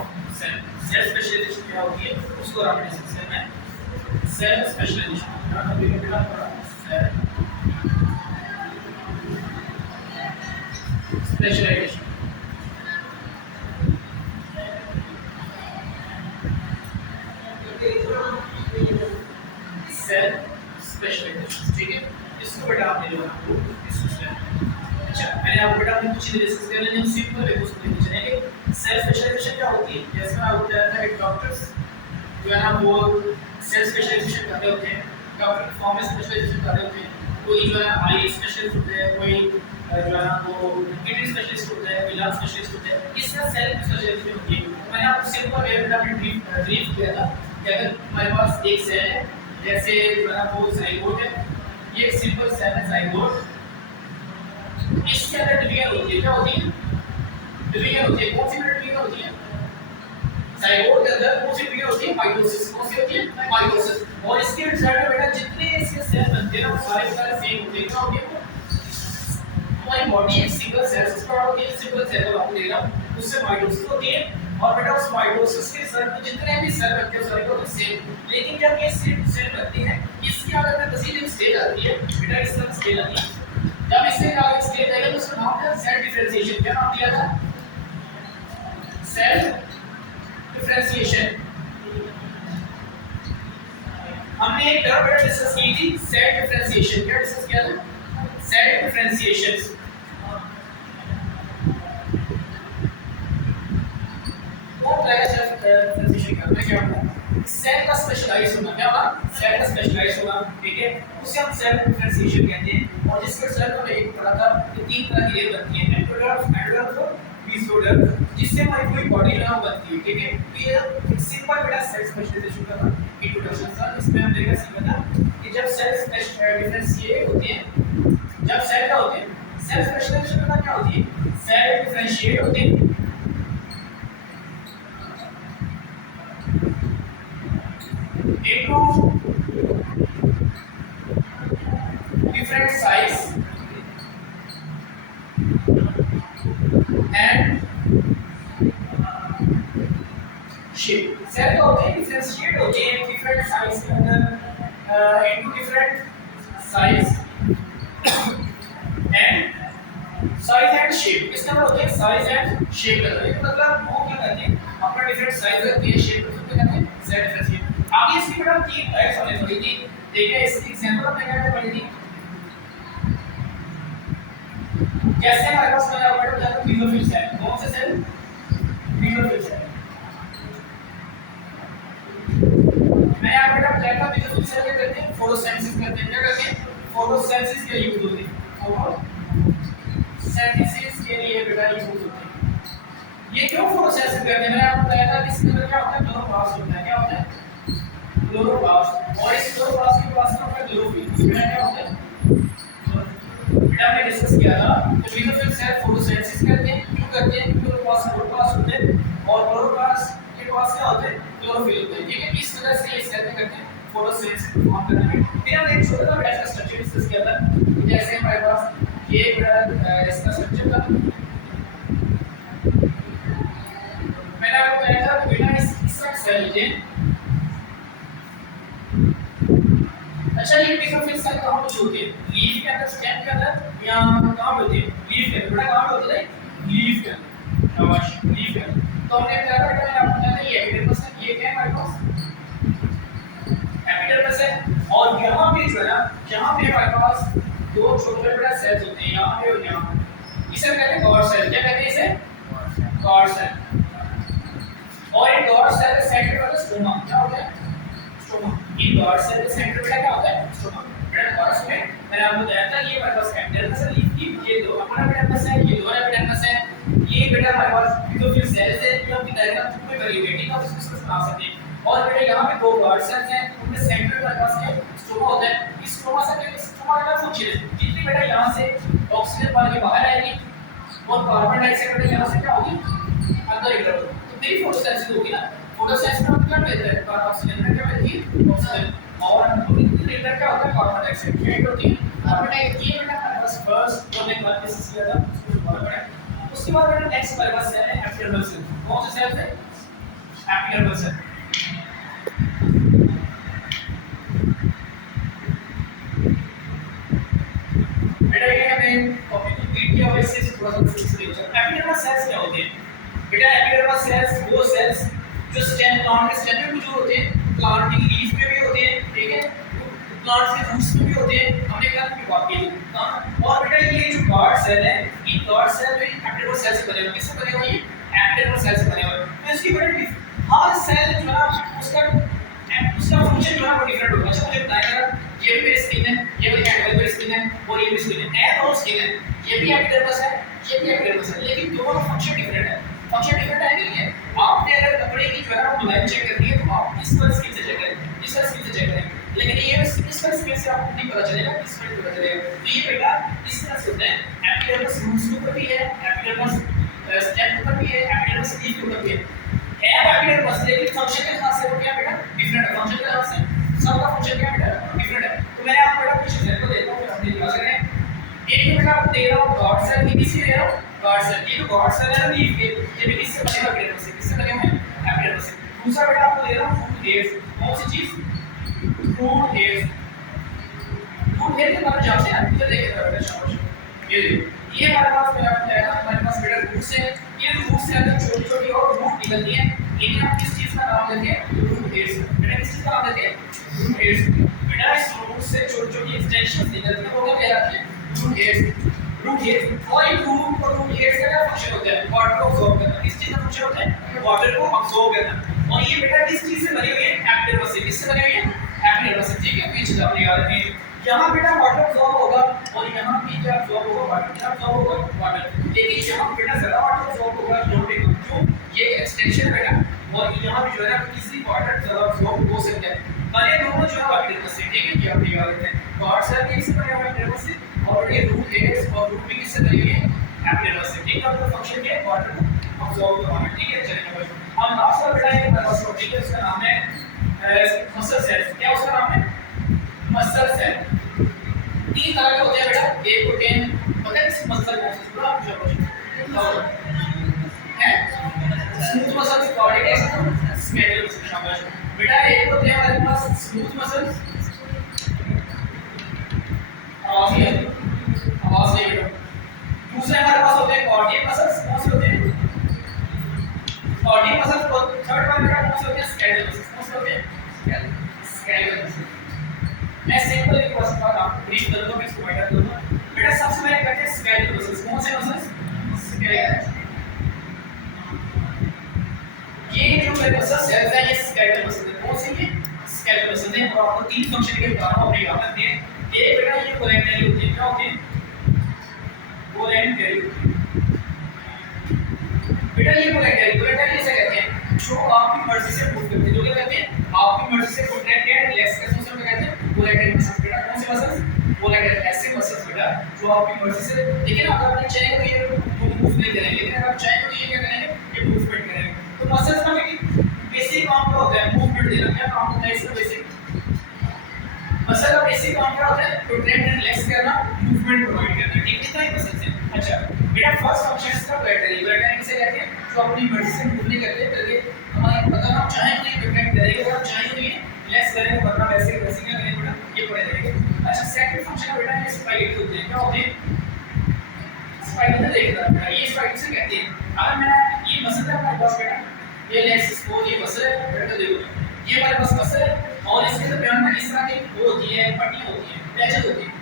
Of cell. Cell specialisation क्या होती है उसको आप डिस्कस करना है। सेल स्पेशलाइजेशन अभी बेटा थोड़ा सेल स्पेशलाइजेशन सेल स्पेशलाइजेशन ठीक है। इसको बेटा आप ले लो आपको डिस्कस करना। अच्छा मैंने आपको बेटा कुछ चीजें डिस्कस कर लेनी है सिंपल वे उसको लेके चलेंगे। सेल स्पेशलाइजेशन क्या होती है जैसे मैं आपको बताया था कि डॉक्टर्स जो है ना वो सेल स्पेशलाइजेशन कर रहे होते हैं। डॉक्टर की फॉर्म में स्पेशलाइजेशन कर रहे होते हैं। कोई जो है आई स्पेशलिस्ट होते हैं, कोई जो है ना वो किडनी स्पेशलिस्ट होता है, कोई लंग स्पेशलिस्ट होता है। इस तरह सेल स्पेशलाइजेशन होती है। मैंने आपको सिंपल वे में आपने ब्रीफ किया था कि अगर हमारे पास एक सेल है जैसे जो है वो जाइगोट है, ये एक सिंपल सेल है जाइगोट। इसके अंदर डिवीजन होती है, क्या होती है डिवीजन होती है। कौन सी डिवीजन होती है जाइगोट के अंदर कौन सी डिवीजन होती है माइटोसिस। कौन सी होती है माइटोसिस। और इसके रिजल्ट में बेटा जितने इसके सेल बनते हैं ना वो सारे सेम होते हैं। क्या होते हैं हमारी बॉडी एक सिंगल सेल से स्टार्ट होती है। सिंगल सेल का आपको देगा उससे माइटोसिस होती है। और बेटा उस माइटोसिस के रिजल्ट में जितने भी सेल बनते हैं सारे को सेम। लेकिन जब ये सेल बनती है इसके आगे में तस्वीर स्टेज आती है बेटा, इस तरह स्टेज आती है। जब इसके आगे स्टेज आएगा तो उसका नाम है सेल डिफरेंशिएशन। क्या नाम दिया था सेल डिफरेंशिएशन। हमने एक टर्म बेटा डिस्कस की थी सेल डिफरेंशिएशन। क्या डिस्कस किया था सेल डिफरेंशिएशन। वो क्या है सेल डिफरेंशिएशन करना क्या होता है सेल का स्पेशलाइज होना। क्या होगा सेल का स्पेशलाइज होना ठीक है, उसे हम सेल डिफरेंशिएशन कहते हैं। और जिसके सेल को एक पढ़ा था कि तीन तरह की लेयर बनती है एंडोडर्म एंडोडर्म और मेसोडर्म जिससे हमारी पूरी बॉडी ना बनती है ठीक है। तो ये सिंपल बेटा सेल स्पेशलाइजेशन का इंट्रोडक्शन था। इसमें हम देखा सीखा था कि जब सेल डिफरेंशिएट होते हैं, जब सेल क्या होते हैं सेल स्पेशलाइजेशन का क्या होती है सेल डिफरेंशिएट होते हैं into different size and shape। Cell क्या होते हैं डिफरेंशिएट होते हैं डिफरेंट साइज के अंदर into different size and shape। इसका मतलब होता है साइज एंड शेप का मतलब वो क्या करते हैं अपना डिफरेंट साइज रखते हैं शेप रखते हैं सेल डिफरेंशिएट। आगे इसकी बेटा तीन टाइप्स हमने पढ़ी थी। देखिए इसकी एग्जांपल हमने क्या पढ़ी थी जैसे हमारे पास क्या बेटा होता है बेसोफिल सेल। कौन से सेल बेसोफिल सेल। मैं यहाँ बेटा बताया था बेसोफिल सेल क्या करते हैं फोटोसिंथेसिस करते हैं। क्या करते हैं फोटोसिंथेसिस के यूज होते हैं। फोटोसिंथेसिस के लिए बेटा यूज होते हैं। ये क्यों फोटोसिंथेसिस करते हैं मैंने आपको बताया था कि इसके अंदर क्या होता है क्लोरोप्लास्ट होता है। क्या होता है क्लोरोप्लास्ट। और इस क्लोरोप्लास्ट के पास होता है क्लोरोफिल। बेटा क्या होता है बेटा हमने डिस्कस किया था कि बेसोफिल सेल फोटोसिंथेसिस करते हैं। क्यों करते हैं क्योंकि उनके पास क्लोरोप्लास्ट होते हैं और क्लोरोप्लास्ट के पास क्या होते हैं क्लोरोफिल होते हैं ठीक है। इस वजह से ये सेल क्या करते हैं फोटोसिंथेसिस परफॉर्म करते हैं। फिर हमने एक छोटा सा बेटा इसका स्ट्रक्चर डिस्कस किया था जैसे हमारे पास ये बेटा इसका स्ट्रक्चर था। मैंने आपको बताया था कि बेटा इसका सेल लीजिए। अच्छा ये बेसोफिल सेल कहाँ पे होते हैं लीफ के अंदर स्टेम के अंदर या कहाँ पे होते हैं लीफ के अंदर। बेटा कहाँ पे होते हैं लीफ के अंदर। शाबाश लीफ के अंदर। तो हमने बताया था बेटा मैंने आपको बताया था ये एपिडर्मिस है। ये क्या है हमारे पास एपिडर्मिस है। और यहाँ पे जो है ना यहाँ पे हमारे पास दो छोटे बेटा सेल्स होते हैं यहाँ पे और यहाँ पे। इसे कहते हैं गॉड सेल। क्या कहते हैं इसे गॉड सेल। और एक गॉड सेल के सेंटर पर स्टोमा। क्या होता है स्टोमा। इन गॉड सेल के सेंटर पे क्या होता है स्टोमा। बेटा गॉड्स में मैंने आपको बताया था ये हमारे पास एपिडर्मिस है लीफ की। ये दो अपना एपिडर्मिस है ये दो एपिडर्मिस है। ये बेटा हमारे पास बेसोफिल सेल्स है जो हम डायग्राम में करी हुई है और इसको बना सकते हैं। और बेटा यहाँ पे दो गॉड सेल्स हैं उनके सेंटर पे हमारे पास क्या स्टोमा होता है। इस स्टोमा से क्या स्टोमा का फंक्शन है जितनी बेटा यहाँ से ऑक्सीजन पानी के बाहर आएगी और कार्बन डाइऑक्साइड बेटा यहाँ से क्या होगी अंदर इधर। तो मेरी फोटोसिंथेसिस होगी ना फोटोसिंथेसिस में क्या मिलता है ऑक्सीजन में क्या मिलती है ऑक्सीजन और इधर क्या होता है कार्बन डाइऑक्साइड। क्या होती है कार्बन डाइऑक्साइड। ये बेटा हमारे पास फर्स्ट जो हमने बात डिस्कस किया था उसको बहुत बड़ा। उसके बाद बेटा नेक्स्ट हमारे पास सेल है एपिडर्मल सेल। कौन सा सेल है एपिडर्मस है। बेटा ये हमें टॉपिक को रीड किया हुआ, इससे थोड़ा सा समझ लीजिए। एपिडर्मस सेल्स क्या होते हैं बेटा? एपिडर्मस सेल्स वो सेल्स जो स्टेम प्लांट के स्टेम पे मौजूद होते हैं, प्लांट की लीफ पे भी होते हैं, ठीक है, प्लांट्स के रूट्स में भी होते हैं, हमने कहा कि बात की। और बेटा ये जो गार्ड सेल है, ये गार्ड सेल जो एपिडर्मस सेल से बने हुए हैं, किससे बने हुए हैं? एपिडर्मस सेल से बने हुए हैं। तो इसकी बेटा हर सेल जो है उसका फंक्शन जो है वो डिफरेंट होगा। अच्छा मुझे बताइए, ये भी मेरी स्किन है, ये भी मेरी स्किन है, और ये भी स्किन है, दोनों स्किन है, ये भी एपिडर्मस है, ये भी एपिडर्मस है, लेकिन दोनों का फंक्शन डिफरेंट है। फंक्शन डिफरेंट है नहीं है। आपने अगर कपड़े की जो है वो मुलायम चेक करनी है तो आप इस वाली स्किन से चेक करें, इस वाली स्किन से चेक करें, लेकिन ये इस वाली स्किन से आपको नहीं पता चलेगा, इस वाली पता चलेगा। तो ये बेटा इस तरह से होता है। एपिडर्मस रूट्स के ऊपर भी है, एपिडर्मस स्टेम के ऊपर भी है, एपिडर्मस लीफ के ऊपर भी है। एपिडर्मस लेकिन फंक्शन के लिहाज से वो क्या बेटा डिफरेंट है। फंक्शन के लिहाज से सबका फंक्शन क्या बेटा डिफरेंट है। तो मैंने आपको बेटा कुछ एग्जांपल देता हूं, अपने दिमाग से एक बेटा आपको दे रहा हूं गार्ड सेल की, किसी दे रहा हूं गार्ड सेल। ये तो गार्ड सेल है लीफ के, ये भी किससे बने हुए? एपिडर्मस से। किससे बने हुए हैं? एपिडर्मस से। दूसरा बेटा आपको दे रहा हूं फ्रूट हेयर्स। कौन सी चीज? Fruit hairs. फ्रूट हेयर के बारे में जानते हैं? इधर देखिए बेटा, शाबाश। ये हमारे पास मेरा बताया, हमारे पास बेटा रूट्स है। ये रूट से अंदर छोटी-छोटी और रूट निकलती है। इन्हें हम किस चीज का नाम देते हैं? Root hairs. बेटा किस चीज का नाम देते हैं? Root hairs. बेटा इस रूट से छोटी-छोटी एक्सटेंशंस निकलती हैं, वो क्या कहलाती हैं? Root hairs. Root hairs. और ये रूट और रूट हेयर्स का क्या फंक्शन होता है? वाटर को अब्सॉर्ब करना। किस चीज का फंक्शन होता है? वाटर को अब्सॉर्ब करना। और ये बेटा किस चीज से बनी हुई है? एपिडर्मस से। किससे बनी हुई है? एपिडर्मस से। ठीक है, ये चीज आपने याद रखनी है। यहाँ बेटा वाटर अब्सॉर्ब होगा और यहाँ भी क्या अब्सॉर्ब होगा? वाटर। क्या अब्सॉर्ब होगा? वाटर। लेकिन यहाँ बेटा ज्यादा वाटर अब्सॉर्ब होगा, जो ये एक्सटेंशन है बेटा, और यहाँ भी जो है ना किसी वाटर ज्यादा अब्सॉर्ब हो सकता है। बने दोनों जो है एपिडर्मस से। ठीक है, ये आपने याद रखना है। गार्ड सेल किससे बने हुए हैं? एपिडर्मस से। और ये रूट हेयर्स और रूट भी किससे बने हुए हैं? एपिडर्मस से। ठीक है, आपका फंक्शन क्या है? वाटर को अब्सॉर्ब करना। ठीक है, चलिए अब लास्ट वाला बेटा एक हमारे पास टॉपिक है, उसका नाम है मसल सेल। क्या उसका नाम है? Muscle cell. तीन तरह के होते हैं बेटा। एक प्रोटीन पता है किस मसल कौन सा पूरा आप जो है smooth muscle, cardiac, skeletal muscle. शाबाश बेटा। एक होते हैं हमारे पास स्मूथ मसल, आवाज नहीं बेटा। दूसरे हमारे पास होते हैं कार्डियक मसल्स। कौन से होते हैं? Cardiac muscles. थर्ड वाले बेटा कौन से होते हैं? Skeletal muscles. कौन से होते हैं? Skeletal muscles. मैं सिंपल एक क्वेश्चन का आपको ब्रीफ कर दूंगा, मैं इसको बेटा करूंगा। बेटा सबसे पहले कहते हैं स्केलेटल मसल्स। कौन से मसल्स? स्केलेटल। ये जो मेरे मसल्स है ये स्केलेटल मसल्स है। कौन से? ये स्केलेटल मसल्स है। और आपको तीन फंक्शन के बता रहा हूं, अपने याद रखिए। एक बेटा ये वोलेंटरी होती है। क्या होती है? वोलेंटरी। बेटा ये वोलेंटरी किसे कहते हैं? जो आपकी मर्जी से मूव करते हैं। जो क्या कहते हैं? आपकी मर्जी से कॉन्ट्रैक्ट या रिलैक्स करते हैं, उसे कहते हैं वोलेंटरी मसल्स। बेटा कौन से मसल्स? वोलेंटरी। ऐसे मसल्स बेटा जो आपकी मर्जी से, लेकिन अगर आप चाहें तो ये मूव नहीं करेंगे, लेकिन अगर आप चाहें तो ये क्या करेंगे? ये मूवमेंट करेंगे। तो मसल्स का बेसिक काम क्या होता है? मूवमेंट देना। क्या काम होता है इसका बेसिक? मसल का बेसिक काम क्या होता है? कॉन्ट्रैक्ट एंड रिलैक्स करना, मूवमेंट प्रोवाइड करना। ठीक है, इतना ही मसल्स है। अच्छा बेटा फर्स्ट फंक्शन इसका वोलेंटरी। वोलेंटरी किसे कहते हैं? जो अपनी मर्जी से मूव नहीं करते, बल्कि हमारे अगर हम चाहें तो ये कॉन्ट्रैक्ट करेंगे, अगर हम चाहें तो ये रिलैक्स करेंगे, वरना वैसे वैसे क्या करेंगे बेटा? ये पड़े रहेंगे। अच्छा सेकंड फंक्शन बेटा ये स्पाइक होते हैं। क्या होते हैं? स्पाइक में देखना बेटा, ये स्पाइक से कहते हैं। अगर मैं ये मसल है हमारे पास बेटा, ये लेग्स को ये मसल है बेटा, देखो ये हमारे पास मसल है और इसके दरमियान में इस तरह की वो होती है, पट्टी होती है, पैचेस होती है।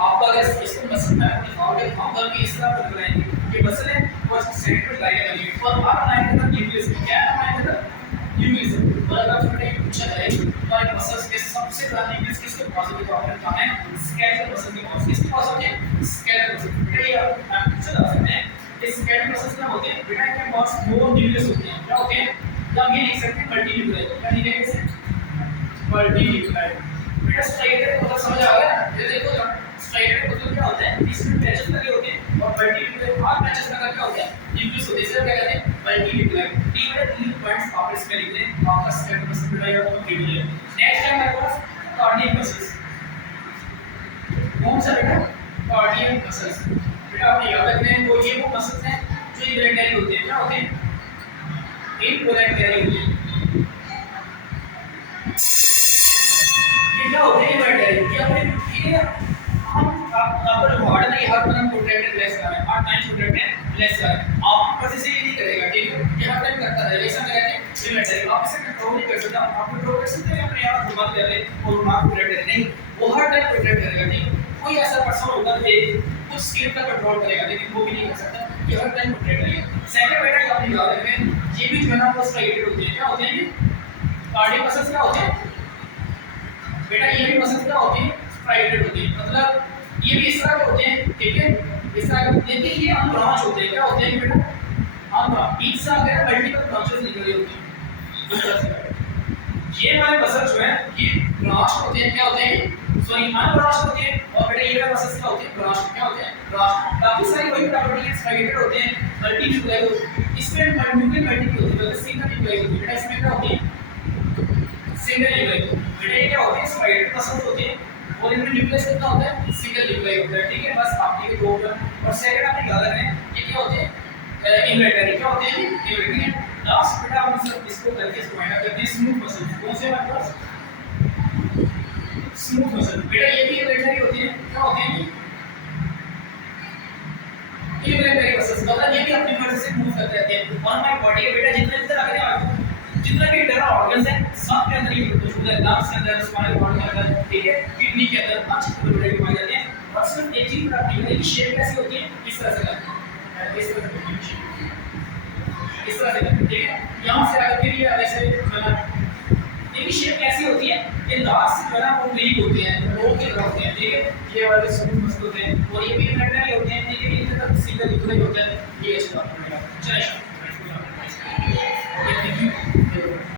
आपको अगर इसको मसल में दिखाओगे हम कर के इस तरह बन रहे हैं, ये मसल है और इसके सेंटर पे लाइन लगी है और आप लाइन का न्यूक्लियस क्या है? लाइन का न्यूक्लियस। और अगर आपसे बेटा ये पूछा जाए तो एक मसल्स के सबसे बड़ा न्यूक्लियस किसके पास होता है? तो आपने कहा है स्केलेटल मसल के पास। किसके पास होते हैं? Skeletal muscle. बेटा ये आप पूछा जा सकते हैं इस स्केलेटल मसल्स में होते हैं बेटा इनके पास दो न्यूक्लियस होते हैं। क्या होते हैं? हम ये लिख सकते हैं मल्टी न्यूक्लियर। क्या लिखेंगे इसे? Multi nuclear. बेटा स्ट्राइएड मतलब समझ आ गया ना? ये देखो ना स्ट्राइएड मतलब क्या होता है? इसमें पैचेस लगे होते हैं और मल्टी न्यूक्लियर और पैचेस लगा क्या होता है? न्यूक्लियस होते हैं। इसे क्या कहते हैं? Multi nuclear. तीन पॉइंट्स आप इसमें लिख लें, आपका स्केलेटल मसल बेटा ये आपको क्लियर है। नेक्स्ट है हमारे पास कार्डियक मसल्स। कौन सा बेटा? Cardiac muscles. बेटा आपने याद रखना है वो ये वो मसल्स हैं जो इनवॉलंटरी होते हैं। क्या होते हैं? इनवॉलंटरी होते हैं। ये क्या होते हैं इन्वर्टेड, ये अपने ये हम आपका जो हार्ड है, हर तरफ प्रोटेक्टेड लेस कर रहे हैं, हर टाइम प्रोटेक्टेड लेस कर रहे हैं। आप बस इसे ये नहीं करेगा, ठीक है, ये हर टाइम करता रहेगा, ऐसा नहीं है इन्वर्टेड आप इसे कंट्रोल नहीं कर सकते। आप कंट्रोल कर सकते हैं अपने आप घुमा कर ले और मार्क प्रोटेक्ट नहीं, वो हर टाइम प्रोटेक्ट करेगा, ठीक है। कोई ऐसा पर्सन होगा जो कुछ स्किल का कंट्रोल करेगा, लेकिन वो भी नहीं कर सकता, ये हर टाइम प्रोटेक्ट करेगा। सेकंड बेटा क्या आपने याद रखें, ये भी जो है ना वो स्ट्राइटेड होते हैं, क्या होते हैं ये कार्डियक मसल्स क्या होते हैं बेटा, ये भी मसल्स क्या होते हैं स्ट्राइटेड होते हैं, मतलब ये भी इस तरह के होते हैं, ठीक है, इस तरह के, लेकिन ये अनब्रांच होते हैं, क्या होते हैं बेटा अनब्रांच, बीच से अगर मल्टीपल ब्रांचेस निकल रही होती हैं इस तरह से। ये हमारे मसल्स जो है ये ब्रांच होते हैं, क्या होते हैं सॉरी अनब्रांच होते हैं, और बेटा ये वाले मसल्स क्या होते हैं ब्रांच, क्या होते हैं ब्रांच। काफी सारी वही प्रॉपर्टी है, स्ट्राइटेड होते हैं, मल्टीप्लाई होते हैं, इसमें मल्टीपल मल्टीपल होती है, सिंगल न्यूक्लियर होती है, बेटा इसमें क्या होती है सिंगल न्यूक्लियर, बेटा ये क्या होते हैं स्ट्राइटेड मसल्स होते हैं, और इनमें न्यूक्लियस कितना होता है सिंगल न्यूक्लियर होता है, ठीक है। बस आपने ये दो और सेकंड आपने याद रखना है ये क्या होते हैं इन्वर्टेड, क्या होते हैं इन्वर्टेड। लास्ट बेटा हम इसको करके इसको फाइंड आउट करते हैं स्मूथ मसल, कौन से हमारे पास स्मूथ मसल, बेटा ये भी इन्वर्टेड होती है, क्या होते हैं इन्वर्टेड मसल्स, मतलब ये भी अपनी मर्जी से मूव करते रहते हैं। और हमारी बॉडी के बेटा जितने भी लग रहे हैं जितना भी इंटरनल ऑर्गन्स हैं सब के अंदर ये कुछ होता है, लंग्स के अंदर, स्पाइनल कॉर्ड के अंदर, ठीक है, किडनी के अंदर अच्छे से पाए जाते हैं। और सिर्फ एक चीज पता नहीं है कि शेप कैसी होती है, इस तरह से करते हैं, इस तरह से होती है, इस तरह से करते हैं, ठीक है। यहाँ से आगे फिर ये ऐसे बना, इनकी शेप कैसी होती है, ये लास्ट से बना वो वीक होते हैं, लो के होते हैं, ठीक है, ये वाले स्मूथ मसल होते हैं, और ये भी इन्वर्टेड होते हैं, ठीक है, इनके अंदर सिंगल न्यूक्लियर होता है, ये ऐसे बात है। चलिए